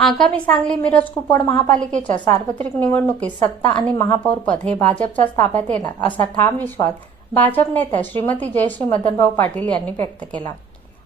आगामी सांगली मिरज कुपवाड महापालिकेच्या सार्वत्रिक निवडणुकीत सत्ता आणि महापौरपद हे भाजपच्याच ताब्यात येणार असा ठाम विश्वास भाजप नेत्या श्रीमती जयश्री मदनभाऊ पाटील यांनी व्यक्त केला.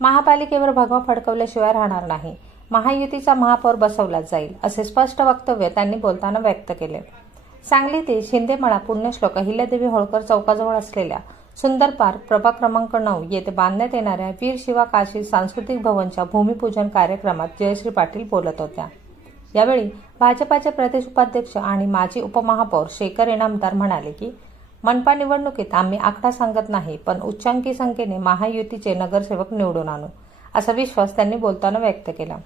महापालिकेवर भगवा फडकवल्याशिवाय राहणार नाही. महायुतीचा महापौर बसवला जाईल असे स्पष्ट वक्तव्य त्यांनी बोलताना व्यक्त केले. सांगलीतील शिंदेमळा पुण्यश्लोक अहिल्यादेवी होळकर चौकाजवळ असलेल्या सुंदर पार्क प्रभाग क्रमांक नऊ येथे बांधण्यात येणाऱ्या वीर शिवा काशी सांस्कृतिक भवनच्या भूमिपूजन कार्यक्रमात जयश्री पाटील बोलत होत्या. यावेळी भाजपाचे प्रदेश उपाध्यक्ष आणि माजी उपमहापौर शेखर इनामदार म्हणाले की मनपा निवडणुकीत आम्ही आकडा सांगत नाही पण उच्चांकी संख्येने महायुतीचे नगरसेवक निवडून आणू असा विश्वास त्यांनी बोलताना व्यक्त केला.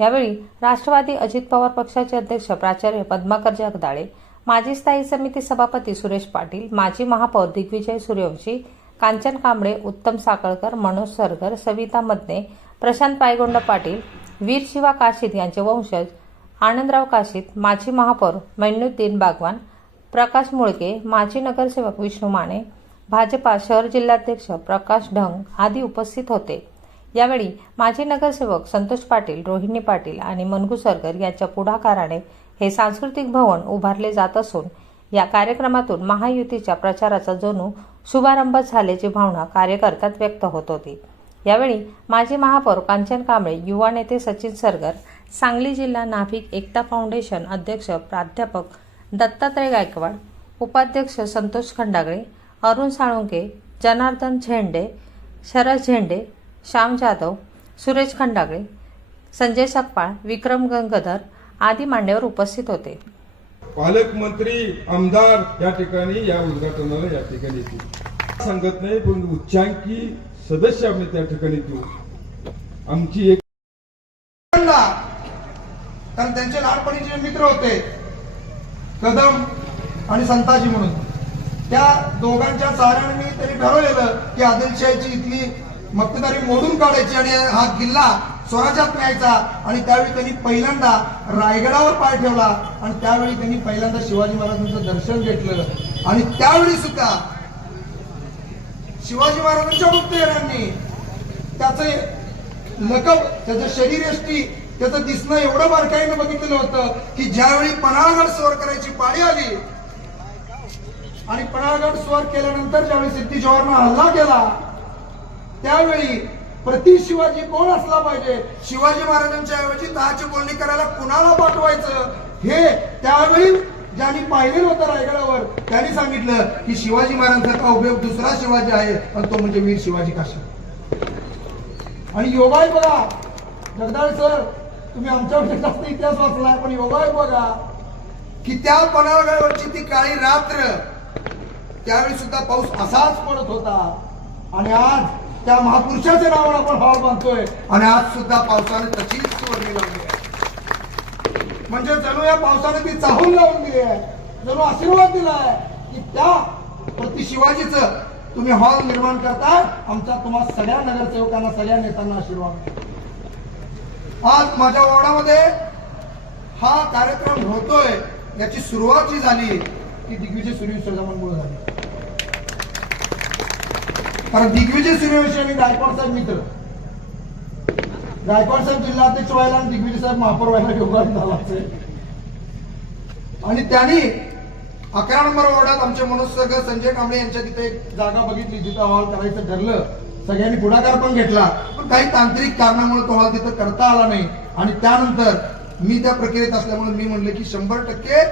यावेळी राष्ट्रवादी अजित पवार पक्षाचे अध्यक्ष प्राचार्य पद्माकर जगदाळे माजी स्थायी समिती सभापती सुरेश पाटील माजी महापौर दिग्विजय सूर्यवंशी कांचन कांबळे उत्तम साकळकर मनोज सरगर सविता मदने प्रशांत पायगोंड पाटील वीर शिवा काशीद यांचे वंशज आनंदराव काशीद माजी महापौर मैनुद्दीन बागवान प्रकाश मुळके माजी नगरसेवक विष्णू माने भाजपा शहर जिल्हाध्यक्ष प्रकाश ढंग आदी उपस्थित होते. यावेळी माजी नगरसेवक संतोष पाटील रोहिणी पाटील आणि मनगू सरगर यांच्या पुढाकाराने हे सांस्कृतिक भवन उभारले जात असून या कार्यक्रमातून महायुतीच्या प्रचाराचा जणू शुभारंभ झाल्याची भावना कार्यकर्त्यात व्यक्त होत होती. यावेळी माजी महापौर कांचन कांबळे युवा नेते सचिन सरगर सांगली जिल्हा नाभिक एकता फाउंडेशन अध्यक्ष प्राध्यापक दत्तात्रय गायकवाड उपाध्यक्ष संतोष खंडागळे अरुण साळुंके जनार्दन झेंडे शरद झेंडे श्याम जाधव सुरेश खंडागळे संजय सकपाळ विक्रम गंगधर आदी मान्यवर उपस्थित होते. पालकमंत्री आमदार या ठिकाणी या उद्घाटनाला या ठिकाणी येतील. सांगत नाही पण उच्चांकी सदस्य आम्ही त्या ठिकाणी देऊ आमची एक. कारण त्यांचे लहानपणीचे मित्र होते कदम आणि संताजी म्हणून. त्या दोघांच्या सहाऱ्याने मी तरी ठरवलेलं की आदिलशाहीची इथली मक्तेदारी मोडून काढायची आणि हा किल्ला स्वराज्यात न्यायचा आणि त्यावेळी त्यांनी पहिल्यांदा रायगडावर पाय ठेवला आणि त्यावेळी त्यांनी पहिल्यांदा शिवाजी महाराजांचं दर्शन घेतलं आणि त्यावेळी सुद्धा शिवाजी महाराजांच्या गुप्तहेरांनी त्याचे लकब त्याचं शरीरयष्टी त्याचं दिसणं एवढं बारकाईनं बघितलेलं होतं की ज्यावेळी पन्हाळगड स्वर करायची पाळी आली आणि पन्हाळगड स्वर केल्यानंतर ज्यावेळी सिद्धी जवाहरनं हल्ला केला त्यावेळी प्रति शिवाजी कोण असला पाहिजे? शिवाजी महाराजांच्या ऐवजी दहाची बोलणी करायला कुणाला पाठवायचं? हे त्यावेळी ज्यांनी पाहिलेलं होतं रायगडावर त्यांनी सांगितलं की शिवाजी महाराजांचा उपयोग दुसरा शिवाजी आहे पण तो म्हणजे वीर शिवाजी काशी आणि योगाय बघा जगदाळ सर तुम्ही आमच्यापेक्षा जास्त इतिहास वाचला पण योगाय बघा की त्या पन्हाळगडावरची ती काळी रात्र त्यावेळी सुद्धा पाऊस असाच पडत होता. आणि आज त्या महापुरुषाच्या नावावर आपण हॉल बांधतोय. आणि आज सुद्धा पावसाने तशीच सुवर्णी लावली आहे. म्हणजे जणू या पावसाने ती चाहूल लावून दिली आहे. जणू आशीर्वाद दिलाय की त्या प्रति शिवाजीच तुम्ही हॉल निर्माण करताय. आमचा तुम्हा सगळ्या नगरसेवकांना सगळ्या नेत्यांना आशीर्वाद आज माझ्या वॉर्डामध्ये हा कार्यक्रम होतोय याची सुरुवात जी झाली ती दिग्विजय सूर्यविसर्जनामुळे झाली. कारण दिग्विजय सूर्यवंशी आणि गायकवाड साहेब मित्र. गायकवाड साहेब जिल्हाध्यक्ष व्हायला आणि दिग्विजय साहेब महापौर व्हायला योगदान झाला आणि त्यांनी अकरा नंबर वॉर्डात आमचे मनोसर्ग संजय कांबळे यांच्या तिथे एक जागा बघितली जिथं अहवाल करायचं ठरलं. सगळ्यांनी पुढाकार पण घेतला. पण काही तांत्रिक कारणामुळे तो अहवाल तिथं करता आला नाही. आणि त्यानंतर मी त्या प्रक्रियेत असल्यामुळे मी म्हणले की शंभर टक्के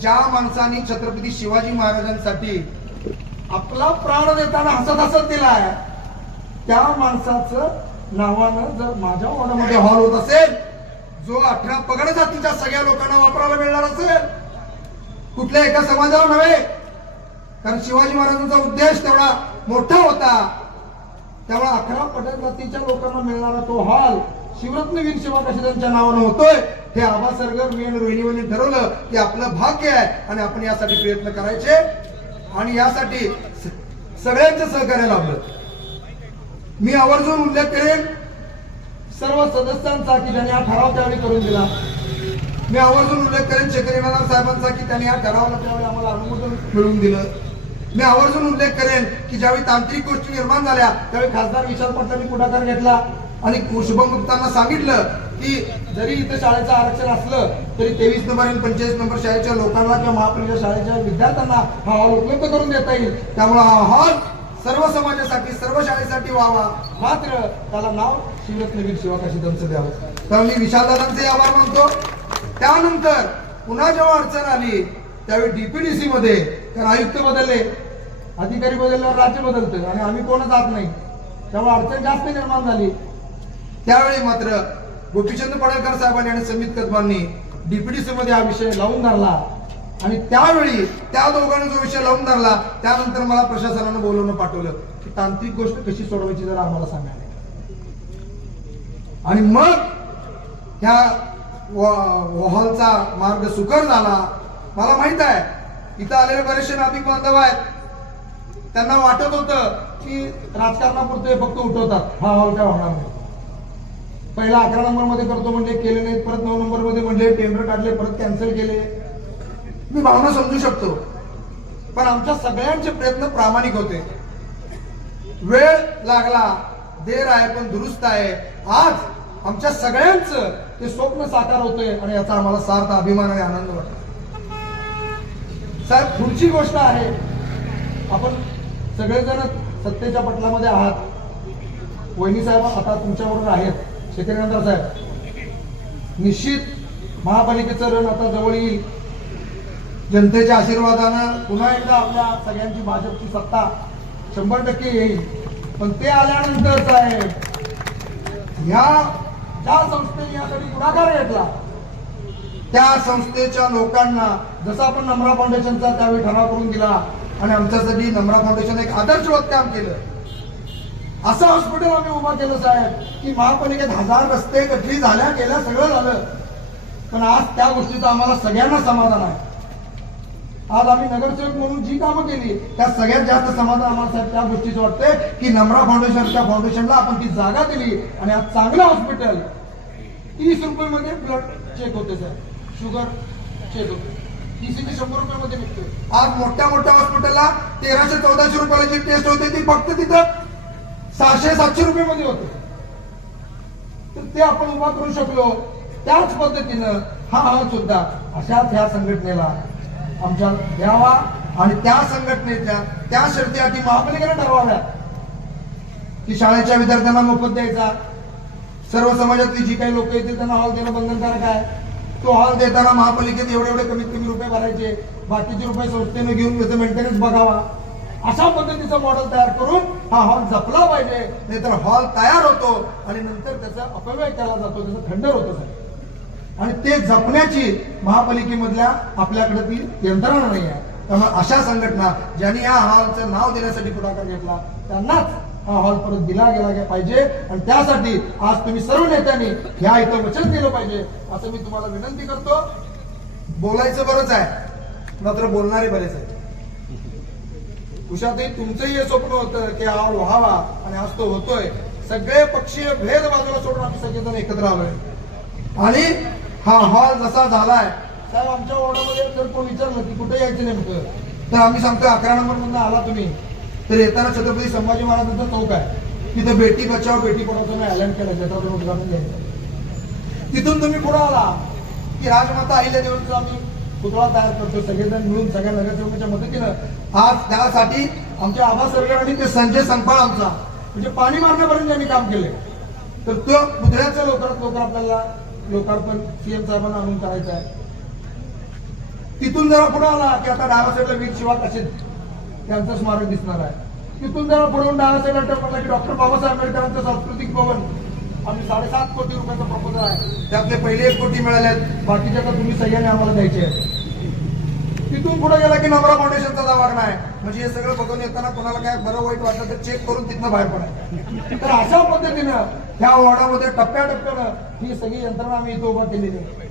ज्या माणसाने छत्रपती शिवाजी महाराजांसाठी आपला प्राण देताना हसत हसत दिलाय. त्या माणसाचं नावानं जर माझ्या वॉर्डामध्ये हॉल होत असेल जो अठरा पगड जातीच्या सगळ्या लोकांना वापरायला मिळणार असेल कुठल्या एका समाजाला नव्हे. कारण शिवाजी महाराजांचा उद्देश तेवढा मोठा होता. त्यामुळे अकरा पटेल जातीच्या लोकांना मिळणारा तो हॉल शिवरत्नवीर शिवा त्यांच्या नावानं होतोय. हे आभासरगर मी आणि रोहिणीवानी ठरवलं की आपलं भाग्य आहे आणि आपण यासाठी प्रयत्न करायचे. आणि यासाठी सगळ्यांचं सहकार्य लाभलं. मी आवर्जून उल्लेख करेन सर्व सदस्यांचा की त्यांनी हा ठराव त्यावेळी करून दिला. मी आवर्जून उल्लेख करेन शेखर इनामदार साहेबांचा की त्यांनी या ठरावाला त्यावेळी आम्हाला अनुमोदन मिळवून दिलं. मी आवर्जून उल्लेख करेन की ज्यावेळी तांत्रिक गोष्टी निर्माण झाल्या त्यावेळी खासदार विशाल पाटलांनी पुढाकार घेतला आणि शुभम गुप्तांना सांगितलं की जरी इथं शाळेचं आरक्षण असलं तरी तेवीस नंबर आणि पंचेचाळीस नंबर शाळेच्या लोकांना किंवा महापरिषद शाळेच्या विद्यार्थ्यांना हा हॉल उपलब्ध करून देता येईल. त्यामुळे हा हॉल सर्व समाजासाठी सर्व शाळेसाठी व्हावा. मात्र त्याला नाव शिवरत्नवीर शिवाकाशीदांचं द्यावं. तर मी विशालदादांचे आभार मानतो. त्यानंतर पुन्हा जेव्हा अडचण आली त्यावेळी डीपीडीसी मध्ये कारण आयुक्त बदलले अधिकारी बदलल्यावर राज्य बदलतं आणि आम्ही कोणच जात नाही. त्यामुळे अडचण जास्त निर्माण झाली. त्यावेळी मात्र गोपीचंद पडळकर साहेबांनी आणि समित कदमांनी डीपीडीसी मध्ये हा विषय लावून धरला. आणि त्यावेळी त्या दोघांनी जो विषय लावून धरला त्यानंतर मला प्रशासनानं बोलवणं पाठवलं की तांत्रिक गोष्ट कशी सोडवायची जरा आम्हाला सांगायला आणि मग ह्या हॉलचा मार्ग सुकर झाला. मला माहीत आहे इथं आलेले बरेचसे नाभिक बांधव आहेत. त्यांना वाटत होतं की राजकारणापुरते फक्त उठवतात. हा हॉल काय होणार नाही पहिला अकरा नंबरमध्ये करतो म्हणले केले नाही परत नऊ नंबरमध्ये म्हणले टेंडर काढले परत कॅन्सल केले. मी भावना समजू शकतो पण आमच्या सगळ्यांचे प्रयत्न प्रामाणिक होते. वेळ लागला देर आहे पण दुरुस्त आहे. आज आमच्या सगळ्यांचं ते स्वप्न साकार होतंय आणि याचा आम्हाला सार्थ अभिमान आणि आनंद वाटतो. साहेब पुढची गोष्ट आहे आपण सगळेजण सत्तेच्या पटलामध्ये आहात. वहिनी साहेब आता तुमच्याबरोबर आहेत. शेखरेंद्र साहेब निश्चित महापालिकेचं रण आता जवळ येईल. जनतेच्या आशीर्वादानं पुन्हा एकदा आपल्या सगळ्यांची भाजपची सत्ता शंभर टक्के येईल. पण ते आल्यानंतर साहेब ह्या ज्या संस्थेने यासाठी पुढाकार घेतला त्या संस्थेच्या लोकांना जसं आपण नम्रा फाउंडेशनचा त्यावेळी ठराव करून दिला आणि आमच्यासाठी नम्रा फाउंडेशन एक आदर्शवत काम केलं. असं हॉस्पिटल आम्ही उभं केलं साहेब की महापालिकेत हजार रस्ते गटरी झाल्या केल्या सगळं झालं. पण आज त्या गोष्टीचं आम्हाला सगळ्यांना समाधान आहे. आज आम्ही नगरसेवक म्हणून जी कामं केली त्या सगळ्यात जास्त समाधान आम्हाला साहेब त्या गोष्टीचं वाटतंय की नम्रा फाउंडेशनच्या फाउंडेशनला आपण ती जागा दिली आणि आज चांगलं हॉस्पिटल तीस रुपये मध्ये ब्लड चेक होते साहेब. शुगर चेक होते. ईसीजी शंभर रुपये मध्ये निघते आज मोठ्या मोठ्या हॉस्पिटलला तेराशे चौदाशे रुपयाची टेस्ट होते ती फक्त तिथं सहाशे सातशे रुपये मध्ये होते. तर ते आपण उभा करू शकलो. त्याच पद्धतीनं हा हा सुद्धा अशाच ह्या संघटनेला आमच्या द्यावा आणि त्या संघटनेच्या त्या शर्ती आधी महापालिकेने ठरवाव्या. की शाळेच्या विद्यार्थ्यांना मोफत द्यायचा. सर्व समाजातली जी काही लोक येतील त्यांना हॉल देणं बंधनकारक आहे. तो हॉल देताना महापालिकेत एवढे एवढे कमीत कमी रुपये भरायचे. बाकीचे रुपये संस्थेने घेऊन त्याचं मेंटेनन्स बघावा. अशा पद्धतीचं मॉडेल तयार करून हा हॉल जपला पाहिजे नाहीतर हॉल तयार होतो आणि नंतर त्याचा अपव्यय केला जातो त्याचं खंडर होतं साहेब. आणि ते जपण्याची महापालिकेमधल्या आपल्याकडे ती यंत्रणा नाही आहे. त्यामुळे अशा संघटना ज्यांनी या हॉलचं नाव देण्यासाठी पुढाकार घेतला त्यांनाच हा हॉल परत दिला गेला पाहिजे. आणि त्यासाठी आज तुम्ही सर्व नेत्यांनी ह्या इथं वचन दिलं पाहिजे असं मी तुम्हाला विनंती करतो. बोलायचं बरंच आहे मात्र बोलणारे बरेच आहेत. उषाताई तुमचंही हे स्वप्न होतं की हा व्हावा आणि आज तो होतोय. सगळे पक्षीय भेद बाजूला सोडून आम्ही सगळेजण एकत्र आलोय. आणि हा हॉल जसा झालाय साहेब आमच्या वॉर्डामध्ये जर कोण विचारलं की कुठे यायचं नेमकं तर आम्ही सांगतो अकरा नंबर मधून आला तुम्ही. तर येताना छत्रपती संभाजी महाराजांचा चौक आहे. तिथं बेटी बचाव बेटी पढावचं तुम्ही आयलंड केलं छत्रपती उद्घाटन घ्यायचं तिथून तुम्ही पुढे आला की राजमाता आईल्या देऊन आम्ही पुतळा तयार करतो सगळेजण मिळून सगळ्या नगरसेवकाच्या मदतीनं. आज त्यासाठी आमच्या आबा सरकार आणि ते संजय संपाळ आमचा. म्हणजे पाणी मारण्यापर्यंत त्यांनी काम केले तर तो पुतळ्याचं लवकरात लवकर आपल्याला लोकार्पण सीएम साहेबांना आणून करायचं आहे. तिथून जरा पुढे आला की आता डाव्या साईडला वीर शिवा कसे त्यांचं स्मारक दिसणार आहे. तिथून जरा पुढून डाव्या साईडला टपकला की डॉक्टर बाबासाहेब आंबेडकरांचं सांस्कृतिक भवन. आम्ही साडेसात कोटी रुपयाचा प्रपोजल आहे. त्यातले पहिले एक कोटी मिळाले आहेत. बाकीच्या तर तुम्ही सगळ्यांनी आम्हाला द्यायचे आहेत. तिथून पुढे गेला की नम्रा फाउंडेशनचा दावा आहे. म्हणजे हे सगळं बघून येताना कोणाला काय बरं वाईट वाटलं तर चेक करून तिथनं बाहेर पडायचं. तर अशा पद्धतीनं ह्या वॉर्डामध्ये टप्प्याटप्प्यानं ही सगळी यंत्रणा आम्ही इथं उभा केलेली आहे.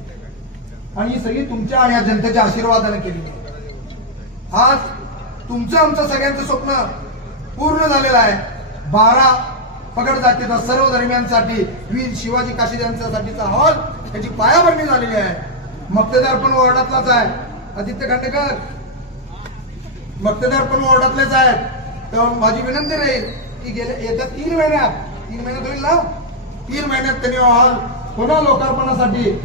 आणि ही सगळी तुमच्या आणि या जनतेच्या आशीर्वादाने केलेली आज तुमचं आमचं सगळ्यांचं स्वप्न पूर्ण झालेलं आहे. बारा पगड जातीचा सर्व दरम्यानसाठी वीर शिवाजी काशी यांच्यासाठीचा हॉल त्याची पायाभरणी झालेली आहे. मक्तेदार पण वॉर्डातलाच आहे. आदित्य खांडेकर मक्तेदार पण वॉर्डातलेच आहेत. तर माझी विनंती राहील की गेल्या येत्या तीन महिन्यात तीन महिन्यात होईल ना? तीन महिन्यात त्यांनी हॉल पुन्हा लोकार्पणासाठी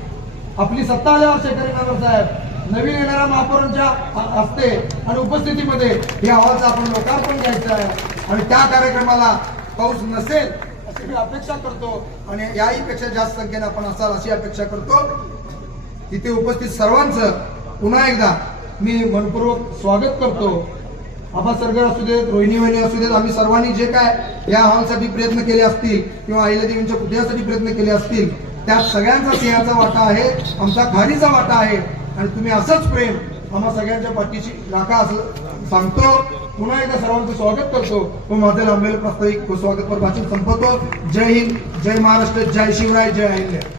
आपली सत्ता आल्यावर शेखर नगर साहेब नवीन येणाऱ्या महापौरांच्या हस्ते आणि उपस्थितीमध्ये या हॉलचं आपण लोकार्पण घ्यायचं आहे. आणि त्या कार्यक्रमाला पाऊस नसेल अशी मी अपेक्षा करतो आणि याही पेक्षा जास्त संख्येने आपण असाल अशी अपेक्षा करतो. इथे उपस्थित सर्वांचं पुन्हा एकदा मी मनपूर्वक स्वागत करतो. आबा सरगर असू देत रोहिणी वहिनी असू देत आम्ही सर्वांनी जे काय या हॉलसाठी प्रयत्न केले असतील किंवा अहिल्यादेवींच्या पुतळ्यासाठी प्रयत्न केले असतील त्या सगळ्यांचा सिंहाचा वाटा आहे आमचा खारीचा वाटा आहे. आणि तुम्ही असंच प्रेम आम्हा सगळ्यांच्या पाठीशी नाका असं सांगतो. पुन्हा एकदा सर्वांचं स्वागत करतो. व माझे लांबलेलं स्वागत स्वागतपर भाषण संपवतो. जय हिंद जय महाराष्ट्र जय शिवराय जय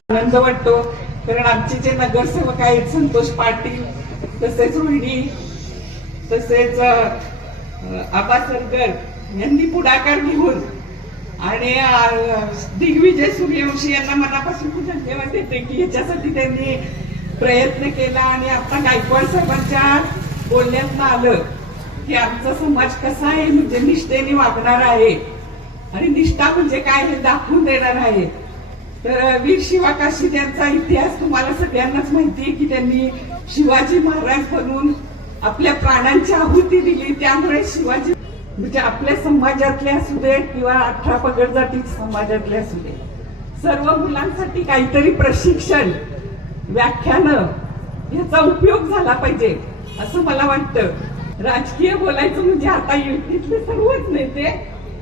आनंद वाटतो कारण आमचे जे नगरसेवक आहेत संतोष पाटील तसेच रोहिणी तसेच आबा सरगर यांनी पुढाकार घेऊन आणि दिग्विजय सूर्यवंशी यांना मनापासून खूप धन्यवाद देते की याच्यासाठी त्यांनी प्रयत्न केला आणि आता गायकवाड साहेबांच्या बोलण्यात आलं. की आमचा समाज कसा आहे? म्हणजे निष्ठेने वागणार आहे. आणि निष्ठा म्हणजे काय हे दाखवून देणार आहे. तर वीर शिवा काशी त्यांचा इतिहास तुम्हाला सगळ्यांनाच माहिती आहे की त्यांनी शिवाजी महाराज बनून आपल्या प्राणांची आहुती दिली. त्यामुळे शिवाजी म्हणजे आपल्या समाजातले असू दे किंवा अठरा पगड जाती समाजातले असू दे. सर्व मुलांसाठी काहीतरी प्रशिक्षण व्याख्यानं याचा उपयोग झाला पाहिजे असं मला वाटतं. राजकीय बोलायचं म्हणजे आता इथले सर्वच नेते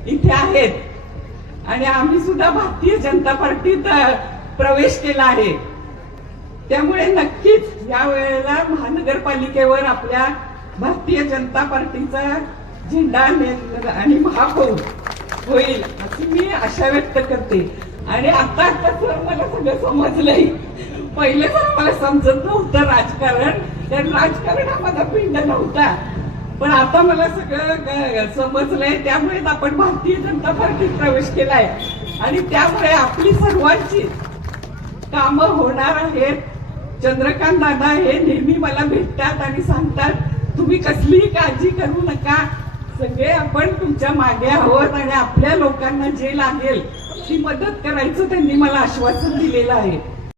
इथे आहेत. आणि आम्ही सुद्धा भारतीय जनता पार्टीत प्रवेश केला आहे. त्यामुळे नक्कीच या वेळेला महानगरपालिकेवर आपल्या भारतीय जनता पार्टीचा झेंडा आणि महापौर होईल अशी मी आशा व्यक्त करते. आणि आता आता सर मला सगळं समजलंय. पहिले सर मला समजत नव्हतं राजकारण. कारण राजकारण हा माझा पिंड नव्हता. पण आता मला सगळं समजलंय. त्यामुळेच आपण भारतीय जनता पार्टीत प्रवेश केलाय. आणि त्यामुळे आपली सर्वांची कामं होणार आहेत. चंद्रकांत दादा हे नेहमी मला भेटतात आणि सांगतात तुम्ही कसलीही काळजी करू नका. सगळे आपण तुमच्या मागे आहोत आणि आपल्या लोकांना जे लागेल ती मदत करायचं त्यांनी मला आश्वासन दिलेलं आहे.